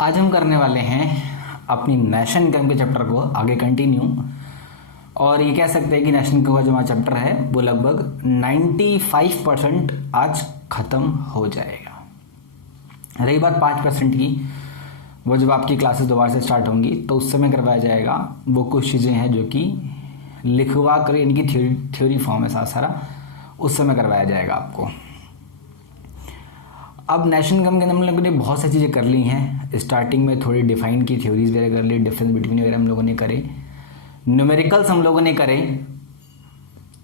आज हम करने वाले हैं अपनी नेशनल इनकम के चैप्टर को आगे कंटिन्यू। और ये कह सकते हैं कि नेशनल इनकम का जो हमारा चैप्टर है वो लगभग 95% आज ख़त्म हो जाएगा। रही बात 5% की, वो जब आपकी क्लासेस दोबारा से स्टार्ट होंगी तो उस समय करवाया जाएगा। वो कुछ चीज़ें हैं जो कि लिखवा कर इनकी थ्योरी फॉर्म है सारा, उस समय करवाया जाएगा आपको। अब नेशनल इनकम के अंदर हम लोगों ने बहुत सारी चीज़ें कर ली हैं। स्टार्टिंग में थोड़ी डिफाइन की थ्योरीज वगैरह कर ली, डिफरेंस बिटवीन वगैरह हम लोगों ने करे, न्यूमेरिकल्स हम लोगों ने करे।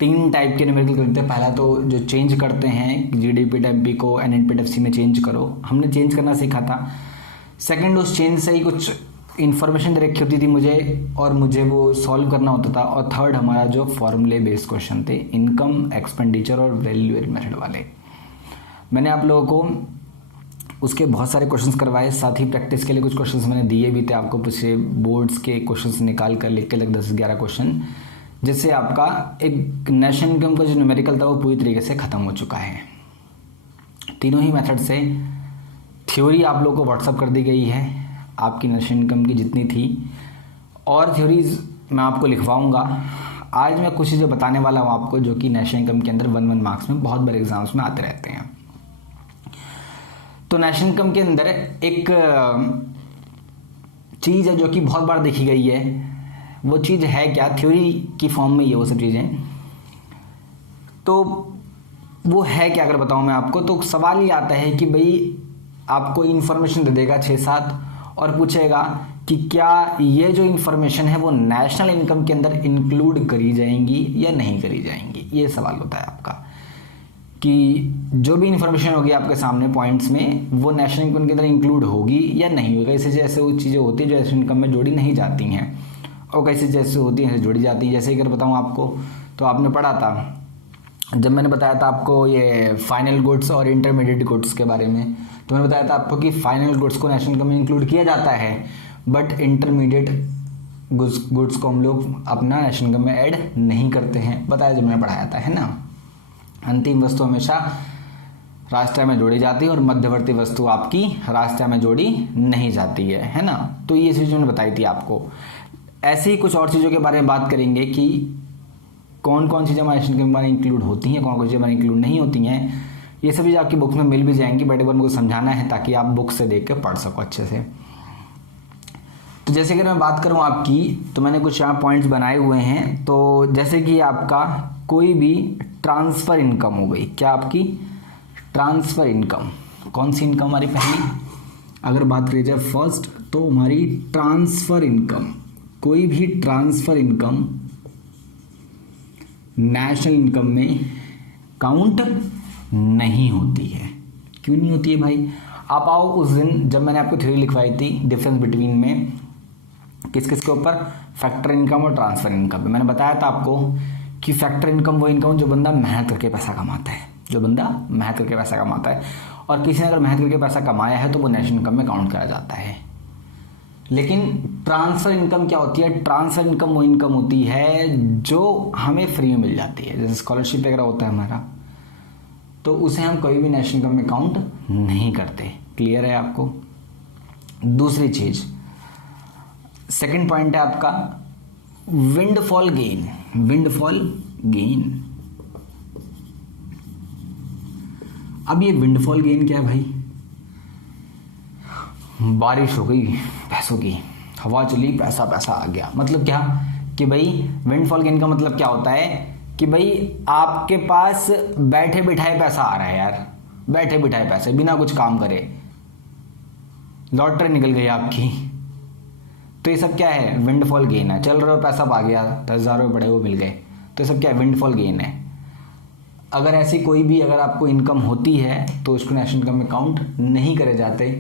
3 टाइप के न्यूमेरिकल करते हैं। पहला तो जो चेंज करते हैं GDP को NNP में चेंज करो, हमने चेंज करना सीखा था। सेकंड, उस चेंज से ही कुछ इन्फॉर्मेशन रखी होती थी मुझे और मुझे वो सॉल्व करना होता था। और थर्ड हमारा जो फॉर्मूले बेस्ड क्वेश्चन थे, इनकम, एक्सपेंडिचर और वैल्यू एडेड मेथड वाले, मैंने आप लोगों को उसके बहुत सारे क्वेश्चंस करवाए। साथ ही प्रैक्टिस के लिए कुछ क्वेश्चंस मैंने दिए भी थे आपको, पिछले बोर्ड्स के क्वेश्चंस निकाल कर लिख के लग 10-11 क्वेश्चन, जिससे आपका एक नेशनल इनकम का जो न्यूमेरिकल था वो पूरी तरीके से ख़त्म हो चुका है। तीनों ही मेथड से थ्योरी आप लोगों को व्हाट्सअप कर दी गई है, आपकी नेशनल इनकम की जितनी थी, और थ्योरीज मैं आपको लिखवाऊँगा। आज मैं कुछ चीज़ें बताने वाला हूँ आपको जो कि नेशनल इनकम के अंदर 1-1 मार्क्स में बहुत बड़े एग्जाम्स में आते रहते हैं। तो नेशनल इनकम के अंदर एक चीज़ है जो कि बहुत बार देखी गई है। वो चीज़ है क्या? थ्योरी की फॉर्म में ये वो सब चीज़ें। तो वो है क्या अगर बताऊं मैं आपको, तो सवाल ये आता है कि भाई आपको इन्फॉर्मेशन दे देगा 6-7 और पूछेगा कि क्या ये जो इन्फॉर्मेशन है वो नेशनल इनकम के अंदर इंक्लूड करी जाएंगी या नहीं करी जाएंगी। ये सवाल होता है आपका कि जो भी इन्फॉर्मेशन होगी आपके सामने पॉइंट्स में, वो नेशनल इनकम के अंदर इंक्लूड होगी या नहीं होगी। कैसे जैसे वो चीज़ें होती हैं जो नेशनल इनकम में जोड़ी नहीं जाती हैं, और कैसे जैसे होती हैं जोड़ी जाती हैं। जैसे अगर बताऊँ आपको, तो आपने पढ़ा था जब मैंने बताया था आपको ये फाइनल गुड्स और इंटरमीडिएट गुड्स के बारे में, तो मैंने बताया था आपको कि फाइनल गुड्स को नेशनल इनकम में इंक्लूड किया जाता है, बट इंटरमीडिएट गुड्स को हम लोग अपना नेशनल इनकम में ऐड नहीं करते हैं। बताया जब मैंने पढ़ाया था, है ना। अंतिम वस्तु हमेशा रास्ते में जोड़ी जाती है और मध्यवर्ती वस्तु आपकी रास्ते में जोड़ी नहीं जाती है ना। तो ये चीज़ मैंने बताई थी आपको। ऐसे ही कुछ और चीज़ों के बारे में बात करेंगे कि कौन कौन चीज़ें हमारे नेशनल इनकम में इंक्लूड होती हैं, कौन कौन चीज़ें हमारी इंक्लूड नहीं होती हैं। ये सब चीज़ आपकी बुक में मिल भी जाएंगी, बट एक बार मुझे समझाना है ताकि आप बुक से देख के पढ़ सको अच्छे से। तो जैसे अगर मैं बात करूँ आपकी, तो मैंने कुछ यहाँ पॉइंट्स बनाए हुए हैं। तो जैसे कि आपका कोई भी ट्रांसफ़र इनकम हो गई, क्या आपकी ट्रांसफ़र इनकम, कौन सी इनकम हमारी पहली अगर बात करी जाए फर्स्ट, तो हमारी ट्रांसफ़र इनकम, कोई भी ट्रांसफ़र इनकम नेशनल इनकम में काउंट नहीं होती है। क्यों नहीं होती है भाई? आप आओ उस दिन जब मैंने आपको थ्योरी लिखवाई थी डिफरेंस बिटवीन में, किस किस के ऊपर, फैक्टर इनकम और ट्रांसफ़र इनकम पे। मैंने बताया था आपको कि फैक्टर इनकम वो इनकम जो बंदा मेहनत करके पैसा कमाता है, जो बंदा मेहनत करके पैसा कमाता है, और किसी ने अगर मेहनत करके पैसा कमाया है तो वो नेशनल इनकम में काउंट करा जाता है। लेकिन ट्रांसफ़र इनकम क्या होती है? ट्रांसफ़र इनकम वो इनकम होती है जो हमें फ्री में मिल जाती है, जैसे स्कॉलरशिप वगैरह होता है हमारा, तो उसे हम कभी भी नेशनल इनकम में काउंट नहीं करते। क्लियर है आपको? दूसरी चीज़, सेकंड पॉइंट है आपका विंडफॉल गेन। विंडफॉल गेन, अब ये विंडफॉल गेन क्या है भाई? बारिश हो गई पैसों की, हवा चली, पैसा पैसा आ गया। मतलब क्या कि भाई विंडफॉल गेन का मतलब क्या होता है कि भाई आपके पास बैठे बिठाए पैसा आ रहा है यार, बैठे बिठाए पैसे, बिना कुछ काम करे लॉटरी निकल गई आपकी। तो ये सब क्या है? विंडफॉल गेन है। चल रहा पैसा आ गया, 10,000 रुपये पड़े वो मिल गए, तो ये सब क्या है? विंडफॉल गेन है। अगर ऐसी कोई भी अगर आपको इनकम होती है तो उसको नेशनल इनकम में काउंट नहीं करे जाते,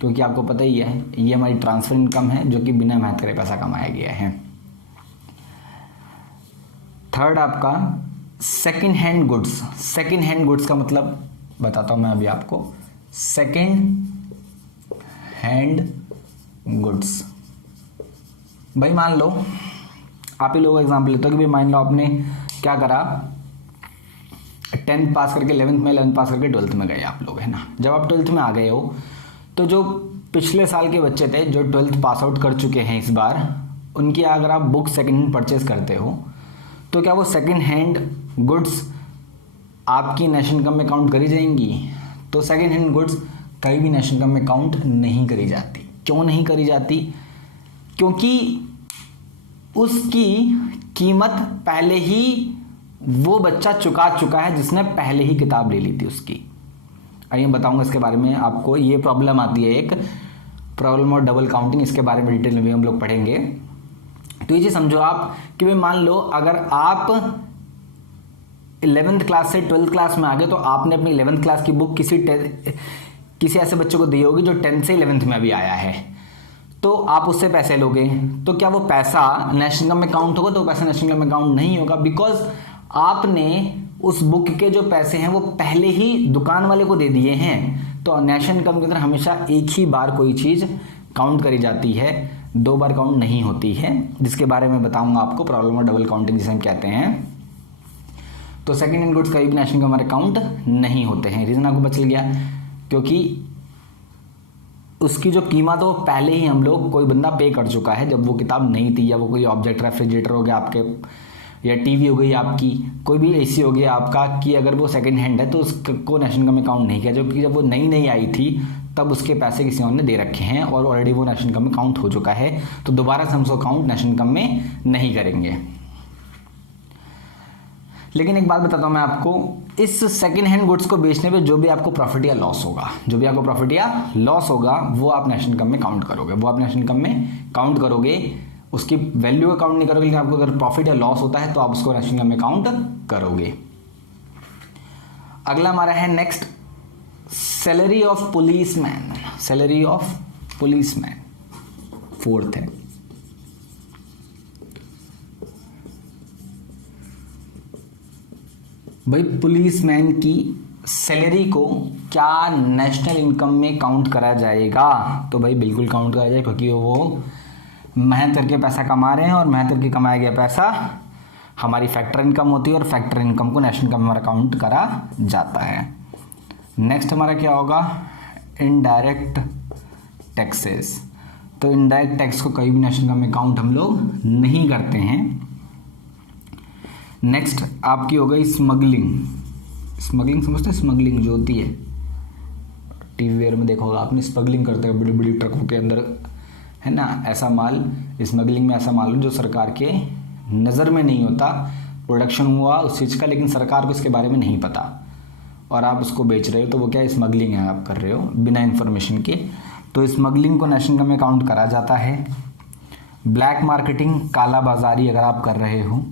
क्योंकि आपको पता ही है ये हमारी ट्रांसफ़र इनकम है जो कि बिना मेहनत करे पैसा कमाया गया है। थर्ड आपका second hand goods. Second hand goods का मतलब बताता हूं मैं अभी आपको। सेकंड हैंड गुड्स, भाई मान लो आप ही लोगों का एग्जाम्पल लेते हो कि भाई मान लो आपने क्या करा, 10th पास करके 11th में, 11th पास करके 12th में गए आप लोग, है ना। जब आप 12th में आ गए हो तो जो पिछले साल के बच्चे थे जो 12th पास आउट कर चुके हैं इस बार, उनकी अगर आप बुक सेकेंड हैंड परचेज करते हो तो क्या वो सेकेंड हैंड गुड्स आपकी नेशनल इनकम में काउंट करी जाएंगी? तो सेकेंड हैंड गुड्स कहीं भी नेशनल इनकम में काउंट नहीं करी जाती। क्यों नहीं करी जाती? क्योंकि उसकी कीमत पहले ही वो बच्चा चुका चुका है जिसने पहले ही किताब ले ली थी उसकी। आइए बताऊंगा इसके बारे में आपको। ये प्रॉब्लम आती है, एक प्रॉब्लम और डबल काउंटिंग, इसके बारे में डिटेल में हम लोग पढ़ेंगे। तो ये चीज समझो आप कि भाई मान लो अगर आप 11th क्लास से 12th क्लास में आ गए तो आपने अपनी 11th क्लास की बुक किसी ऐसे बच्चे को दी होगी जो 10th से 11th में अभी आया है, तो आप उससे पैसे लोगे, तो क्या वो पैसा नेशनल इनकम में काउंट होगा? तो वो पैसा नेशनल इनकम में काउंट नहीं होगा, बिकॉज आपने उस बुक के जो पैसे हैं वो पहले ही दुकान वाले को दे दिए हैं। तो नेशनल इनकम के अंदर हमेशा एक ही बार कोई चीज काउंट करी जाती है, 2 बार काउंट नहीं होती है, जिसके बारे में बताऊंगा आपको, प्रॉब्लम और डबल काउंटिंग जिसे हम कहते हैं। तो सेकेंड हैंड गुड्स कभी भी नेशनल इनकम हमारे काउंट नहीं होते हैं। रीजन आपको बच गया, क्योंकि उसकी जो कीमत है वो पहले ही हम लोग, कोई बंदा पे कर चुका है जब वो किताब नहीं थी, या वो कोई ऑब्जेक्ट रेफ्रिजरेटर हो गया आपके, या टीवी हो गई आपकी, कोई भी एसी हो गया आपका, कि अगर वो सेकंड हैंड है तो उसको नेशनल इनकम में काउंट नहीं किया, जबकि जब वो नई आई थी तब उसके पैसे किसी और ने दे रखे हैं और ऑलरेडी वो नेशनल इनकम में काउंट हो चुका है, तो दोबारा से हम उसको काउंट नेशनल इनकम में नहीं करेंगे। लेकिन एक बात बताता हूं मैं आपको, इस सेकंड हैंड गुड्स को बेचने पे जो भी आपको प्रॉफिट या लॉस होगा, वो आप नेशनल इनकम में काउंट करोगे, उसकी वैल्यू का काउंट नहीं करोगे, लेकिन आपको अगर प्रॉफिट या लॉस होता है तो आप उसको नेशनल इनकम में काउंट करोगे। अगला हमारा है next, salary of policeman, fourth है। भाई पुलिसमैन की सैलरी को क्या नेशनल इनकम में काउंट करा जाएगा? तो भाई बिल्कुल काउंट करा जाएगा, क्योंकि वो मेहनत करके पैसा कमा रहे हैं और मेहनत करके कमाया गया पैसा हमारी फैक्टर इनकम होती है और फैक्टर इनकम को नेशनल इनकम में हमारा काउंट करा जाता है। नेक्स्ट हमारा क्या होगा? Indirect taxes. तो इनडायरेक्ट टैक्स को कहीं भी नेशनल इनकम में काउंट हम लोग नहीं करते हैं। नेक्स्ट आपकी हो गई स्मगलिंग समझते हैं? स्मगलिंग जो होती है, टीवी वेयर में देखा होगा आपने, स्मगलिंग करते हैं बड़ी बड़ी ट्रकों के अंदर, है ना, ऐसा माल, स्मगलिंग में ऐसा माल जो सरकार के नज़र में नहीं होता, प्रोडक्शन हुआ उस चीज़ का लेकिन सरकार को इसके बारे में नहीं पता और आप उसको बेच रहे हो, तो वो क्या स्मगलिंग है, आप कर रहे हो बिना इन्फॉर्मेशन के। तो स्मगलिंग को नेशनल इनकम में काउंट करा जाता है। ब्लैक मार्केटिंग, काला बाजारी अगर आप कर रहे हो,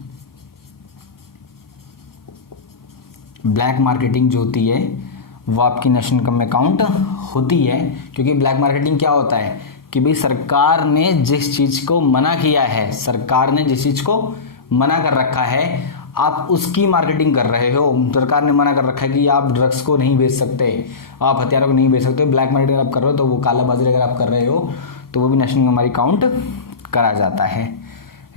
ब्लैक मार्केटिंग जो होती है वो आपकी नेशनल इनकम में काउंट होती है, क्योंकि ब्लैक मार्केटिंग क्या होता है कि भाई सरकार ने जिस चीज़ को मना किया है, सरकार ने जिस चीज़ को मना कर रखा है, आप उसकी मार्केटिंग कर रहे हो। सरकार ने मना कर रखा है कि आप ड्रग्स को नहीं बेच सकते, आप हथियारों को नहीं बेच सकते, ब्लैक मार्केटिंग आप कर रहे हो, तो वो काला बाजारी अगर आप कर रहे हो तो वो भी नेशनल इनकम हमारी काउंट करा जाता है।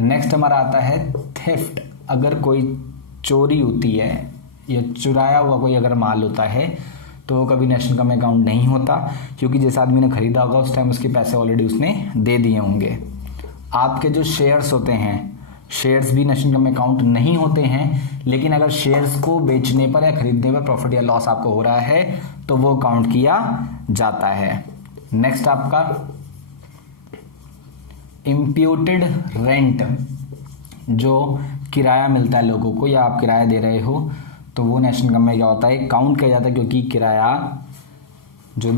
नेक्स्ट हमारा आता है थेफ्ट। अगर कोई चोरी होती है या चुराया हुआ कोई अगर माल होता है तो वो कभी नेशनल इनकम में काउंट नहीं होता, क्योंकि जिस आदमी ने खरीदा होगा उस टाइम उसके पैसे ऑलरेडी उसने दे दिए होंगे। आपके जो शेयर्स होते हैं, शेयर्स भी नेशनल इनकम में काउंट नहीं होते हैं, लेकिन अगर शेयर्स को बेचने पर या खरीदने पर प्रॉफिट या लॉस आपको हो रहा है तो वो काउंट किया जाता है। नेक्स्ट आपका इम्प्यूटेड रेंट, जो किराया मिलता है लोगों को या आप किराया दे रहे हो, तो वो नेशनल इनकम में क्या होता है, काउंट किया जाता है, क्योंकि किराया जो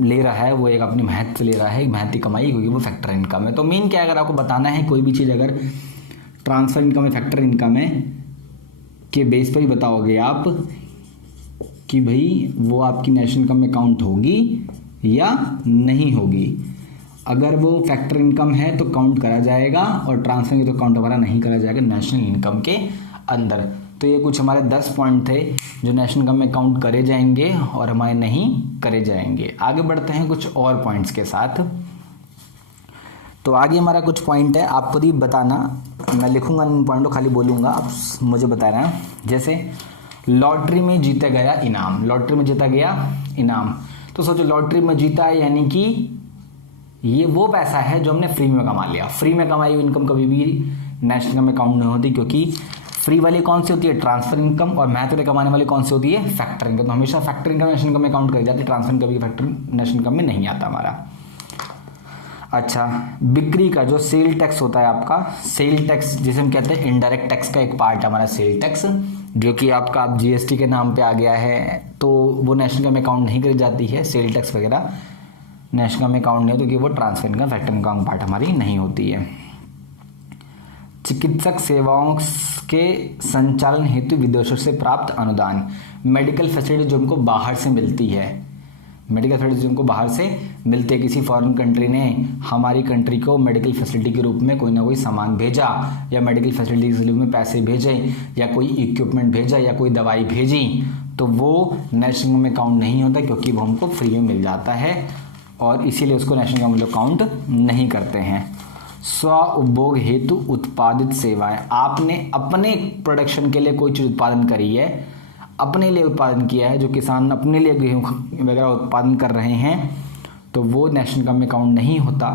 ले रहा है वो एक अपनी मेहनत से ले रहा है, मेहनत की कमाई, क्योंकि वो फैक्टर इनकम है। तो मेन क्या है, अगर आपको बताना है कोई भी चीज़ अगर ट्रांसफर इनकम है, फैक्टर इनकम है के बेस पर ही बताओगे आप कि भाई वो आपकी नेशनल इनकम में काउंट होगी या नहीं होगी। अगर वो फैक्टर इनकम है तो काउंट करा जाएगा और ट्रांसफर की तो काउंट हमारा नहीं करा जाएगा नेशनल इनकम के अंदर। तो ये कुछ हमारे 10 पॉइंट थे जो नेशनल इनकम में काउंट करे जाएंगे और हमारे नहीं करे जाएंगे। आगे बढ़ते हैं कुछ और पॉइंट्स के साथ। तो आगे हमारा कुछ पॉइंट है, आप खुद ही बताना, मैं लिखूंगा इन पॉइंट को, खाली बोलूँगा, आप मुझे बताना। जैसे लॉटरी में जीता गया इनाम, लॉटरी में जीता गया इनाम, तो सोचो लॉटरी में जीता है, यानी कि ये वो पैसा है जो हमने फ्री में कमा लिया। फ्री में कमाई हुई इनकम कभी भी नेशनल इनकम में काउंट नहीं होती, क्योंकि फ्री वाली कौन सी होती है, ट्रांसफर इनकम, और महत्व में कमाने वाली कौन सी होती है, फैक्टर इनकम। तो हमेशा फैक्टर इनकम नेशनल इनकम में काउंट करी जाती है, ट्रांसफर इनकम की फैक्टर नेशनल इनकम में नहीं आता हमारा। अच्छा, बिक्री का जो सेल टैक्स होता है आपका, सेल टैक्स जिसे हम कहते हैं इनडायरेक्ट टैक्स का एक पार्ट है हमारा सेल टैक्स, जो कि आपका आप जीएसटी के नाम पे आ गया है, तो वो नेशनल इनकम में काउंट नहीं करी जाती है। सेल टैक्स वगैरह नेशनल इनकम में काउंट नहीं, क्योंकि वो transfer income factor income part हमारी नहीं होती है। चिकित्सक सेवाओं के संचालन हेतु विदेशों से प्राप्त अनुदान, मेडिकल फैसिलिटी जो उनको बाहर से मिलती है, मेडिकल फैसिलिटी उनको बाहर से मिलती है। किसी फॉरेन कंट्री ने हमारी कंट्री को मेडिकल फैसिलिटी के रूप में कोई ना कोई सामान भेजा, या मेडिकल फैसिलिटी के रूप में पैसे भेजे, या कोई इक्विपमेंट भेजा, या कोई दवाई भेजी, तो वो नेशनल इनकम में काउंट नहीं होता, क्योंकि वो हमको फ्री में मिल जाता है, और इसीलिए उसको नेशनल इनकम में लोग काउंट नहीं करते हैं। स्व उपभोग हेतु उत्पादित सेवाएं, आपने अपने प्रोडक्शन के लिए कोई चीज़ उत्पादन करी है, अपने लिए उत्पादन किया है, जो किसान अपने लिए गेहूँ वगैरह उत्पादन कर रहे हैं, तो वो नेशनल इनकम में काउंट नहीं होता,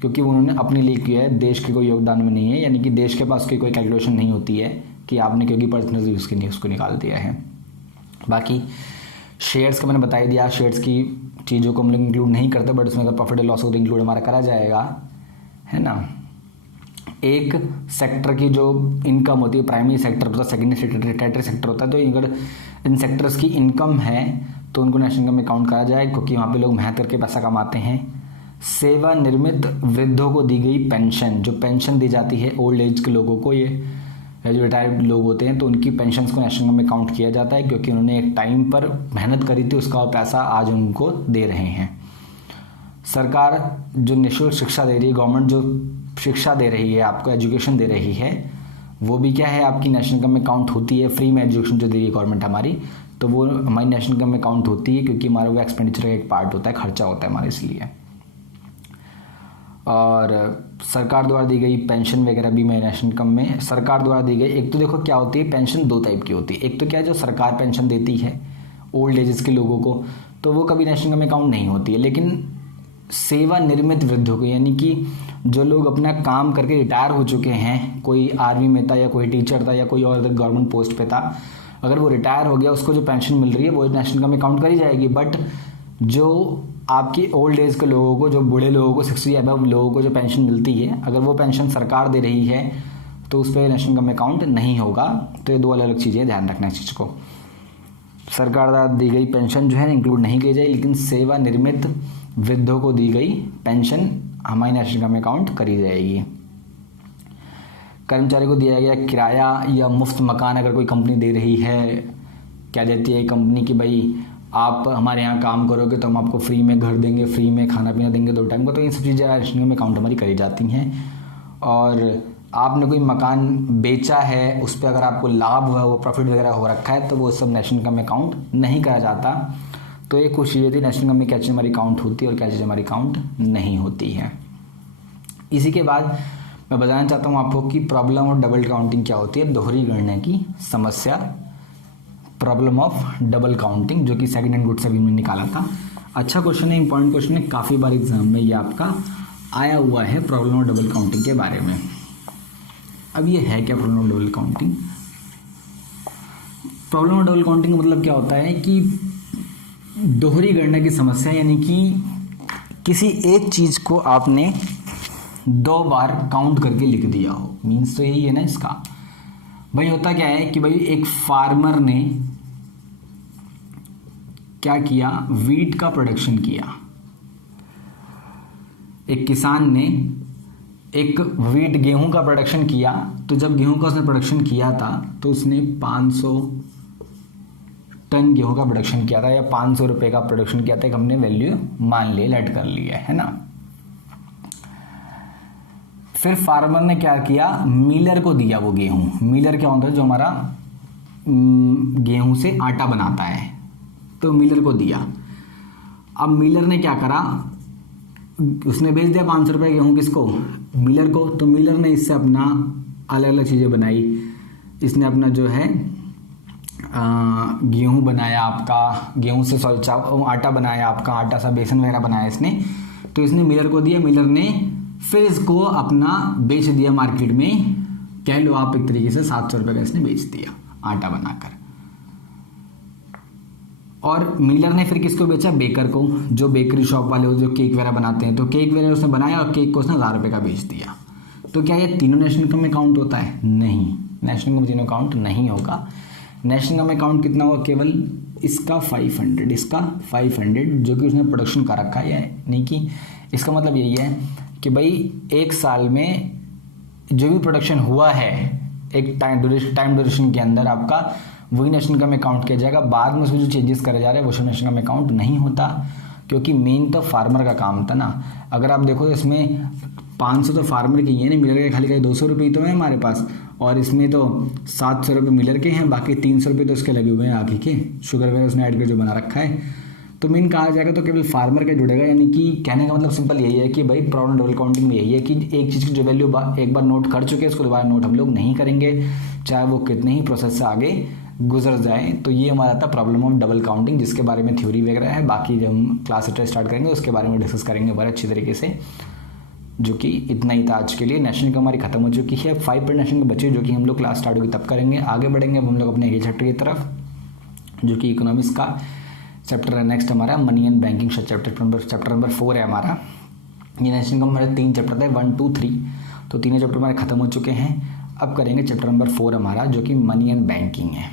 क्योंकि उन्होंने अपने लिए किया है, देश के कोई योगदान में नहीं है। यानी कि देश के पास की कोई कैलकुलेशन नहीं होती है कि आपने क्योंकि पर्सनल यूज़ के लिए उसको निकाल दिया है। बाकी शेयर्स का मैंने बता ही दिया, शेयर्स की चीज़ों को हम लोग इंक्लूड नहीं करते, बट उसमें अगर प्रॉफिट एंड लॉस हो तो इंक्लूड हमारा करा जाएगा, है ना। एक सेक्टर की जो इनकम होती है, प्राइमरी सेक्टर होता है, सेकेंडरी सेक्टर, टर्टियरी सेक्टर होता है, तो अगर इन सेक्टर्स की इनकम है तो उनको नेशनल इनकम में काउंट करा जाए, क्योंकि वहाँ पे लोग मेहनत करके पैसा कमाते हैं। सेवानिवृत्त वृद्धों को दी गई पेंशन, जो पेंशन दी जाती है ओल्ड एज के लोगों को, ये जो रिटायर्ड लोग होते हैं, तो उनकी पेंशन को नेशनल इनकम में काउंट किया जाता है, क्योंकि उन्होंने एक टाइम पर मेहनत करी थी, उसका पैसा आज उनको दे रहे हैं। सरकार जो निःशुल्क शिक्षा दे रही है, गवर्नमेंट जो शिक्षा दे रही है, आपको एजुकेशन दे रही है, वो भी क्या है, आपकी नेशनल इनकम में काउंट होती है। फ्री में एजुकेशन जो दे रही है गवर्नमेंट हमारी, तो वो हमारी नेशनल इनकम में काउंट होती है, क्योंकि हमारा वो एक्सपेंडिचर का एक पार्ट होता है, खर्चा होता है हमारे, इसलिए। और सरकार द्वारा दी गई पेंशन वगैरह भी मैं नेशनल इनकम में, सरकार द्वारा दी गई, एक तो देखो क्या होती है, पेंशन दो टाइप की होती है। एक तो क्या है, जो सरकार पेंशन देती है ओल्ड एजेस के लोगों को, तो वो कभी नेशनल इनकम में काउंट नहीं होती है। लेकिन सेवानिवृत्त वृद्धों को, यानी कि जो लोग अपना काम करके रिटायर हो चुके हैं, कोई आर्मी में था, या कोई टीचर था, या कोई और गवर्नमेंट पोस्ट पे था, अगर वो रिटायर हो गया, उसको जो पेंशन मिल रही है वो नेशनल इनकम में काउंट करी जाएगी। बट जो आपकी ओल्ड एज के लोगों को, जो बूढ़े लोगों को, 60 अबव लोगों को जो पेंशन मिलती है, अगर वो पेंशन सरकार दे रही है तो उस पर नेशनल इनकम में काउंट नहीं होगा। तो ये दो अलग अलग चीज़ें, ध्यान रखना इस चीज़ को। सरकार द्वारा दी गई पेंशन जो है इंक्लूड नहीं की जाए, लेकिन सेवानिवृत्त वृद्धों को दी गई पेंशन हमारी नेशनल इनकम में काउंट करी जाएगी। कर्मचारी को दिया गया किराया या मुफ्त मकान, अगर कोई कंपनी दे रही है, क्या देती है कंपनी कि भाई आप हमारे यहाँ काम करोगे तो हम आपको फ्री में घर देंगे, फ्री में खाना पीना देंगे 2 टाइम का, तो इन सब चीज़ें नेशनल इनकम में काउंट हमारी करी जाती हैं। और आपने कोई मकान बेचा है, उस पर अगर आपको लाभ हुआ, वो प्रॉफिट वगैरह हो रखा है, तो वो सब नेशनल इनकम में काउंट नहीं करा जाता। तो ये कुछ चीज़ें थी नेशनल इनकम में, क्या चीज़ हमारी काउंट होती है और क्या चीज़ हमारी काउंट नहीं होती है। इसी के बाद मैं बताना चाहता हूँ आपको कि प्रॉब्लम और डबल काउंटिंग क्या होती है, दोहरी गणना की समस्या, प्रॉब्लम ऑफ डबल काउंटिंग, जो कि सेकंड एंड गुड से भी मैंने निकाला था। अच्छा क्वेश्चन है, इंपॉर्टेंट क्वेश्चन है, काफ़ी बार एग्जाम में ये आपका आया हुआ है प्रॉब्लम और डबल काउंटिंग के बारे में। अब ये है क्या प्रॉब्लम और डबल काउंटिंग? प्रॉब्लम और डबल काउंटिंग का मतलब क्या होता है कि दोहरी गणना की समस्या, यानी कि किसी एक चीज़ को आपने 2 बार काउंट करके लिख दिया हो। मीन्स तो यही है ना इसका। भाई होता क्या है कि भाई एक फार्मर ने क्या किया, वीट का प्रोडक्शन किया। एक किसान ने एक वीट गेहूं का प्रोडक्शन किया, तो जब गेहूं का उसने प्रोडक्शन किया था तो उसने 500 टन गेहूं का प्रोडक्शन किया था, या 500 रुपये का प्रोडक्शन किया था, एक हमने वैल्यू मान लिया, लेट कर लिया है ना। फिर फार्मर ने क्या किया, मिलर को दिया वो गेहूं। मिलर क्या होता है, जो हमारा गेहूं से आटा बनाता है, तो मिलर को दिया। अब मिलर ने क्या करा, उसने बेच दिया 500 रुपये गेहूं, किसको, मिलर को। तो मिलर ने इससे अपना अलग अलग चीज़ें बनाई। इसने अपना जो है गेहूँ बनाया आपका, गेहूँ से सॉरी आटा बनाया आपका, आटा सा बेसन वगैरह बनाया इसने, तो इसने मिलर को दिया, मिलर ने फिर इसको अपना बेच दिया मार्केट में, कह लो आप एक तरीके से 700 रुपये का इसने बेच दिया आटा बनाकर। और मिलर ने फिर किसको बेचा? बेकर को, जो बेकरी शॉप वाले हो, जो केक वगैरह बनाते हैं, तो केक वगैरह उसने बनाया और केक को उसने 1000 रुपये का बेच दिया। तो क्या ये तीनों नेशनल इनकम में काउंट होता है? नहीं, नेशनल इनकम तीनों काउंट नहीं होगा। नेशनल इनकम में काउंट कितना होगा? केवल इसका 500, इसका 500 जो कि उसने प्रोडक्शन का रखा है, यानी कि इसका मतलब यही है कि भाई एक साल में जो भी प्रोडक्शन हुआ है एक टाइम ड्यूरेशन के अंदर आपका, वही नेशनल इनकम में काउंट किया जाएगा। बाद में उसमें जो चेंजेस करे जा रहे हैं वो सब नेशनल इनकम में काउंट नहीं होता, क्योंकि मेन तो फार्मर का काम था ना। अगर आप देखो तो इसमें 500 तो फार्मर के ही है ना, मिलर के खाली 200 रुपये तो है हमारे पास, और इसमें तो 700 रुपये मिलर के हैं, बाकी 300 रुपये तो उसके लगे हुए हैं आगे के, शुगर वगैरह उसने ऐड कर जो बना रखा है। तो मेन कहा जाएगा तो केवल फार्मर का जुड़ेगा, यानी कि कहने का मतलब सिंपल यही है कि भाई प्राउड एंड डबल काउंटिंग में यही है कि एक चीज़ की जो वैल्यू एक बार नोट कर चुके हैं उसको दोबारा नोट हम लोग नहीं करेंगे, चाहे वो कितने ही प्रोसेस से आगे गुजर जाए। तो ये हमारा था प्रॉब्लम ऑफ डबल काउंटिंग, जिसके बारे में थ्योरी वगैरह है, बाकी जब हम क्लास स्टार्ट करेंगे उसके बारे में डिस्कस करेंगे बड़े अच्छी तरीके से। जो कि इतना ही था आज के लिए। नेशनल इनकम हमारी खत्म हो चुकी है, 5% नेशनल बचे, जो कि हम लोग क्लास स्टार्ट होगी तब करेंगे। आगे बढ़ेंगे अब हम लोग अपने अगले चैप्टर की तरफ, जो कि इकोनॉमिक्स का चैप्टर है नेक्स्ट हमारा, money and banking chapter number 4 है हमारा। ये नेशनल इनकम हमारे 3 चैप्टर थे, 1, 2, 3, तो तीनों चैप्टर हमारे खत्म हो चुके हैं। अब करेंगे चैप्टर नंबर 4 हमारा, जो कि मनी एंड बैंकिंग है।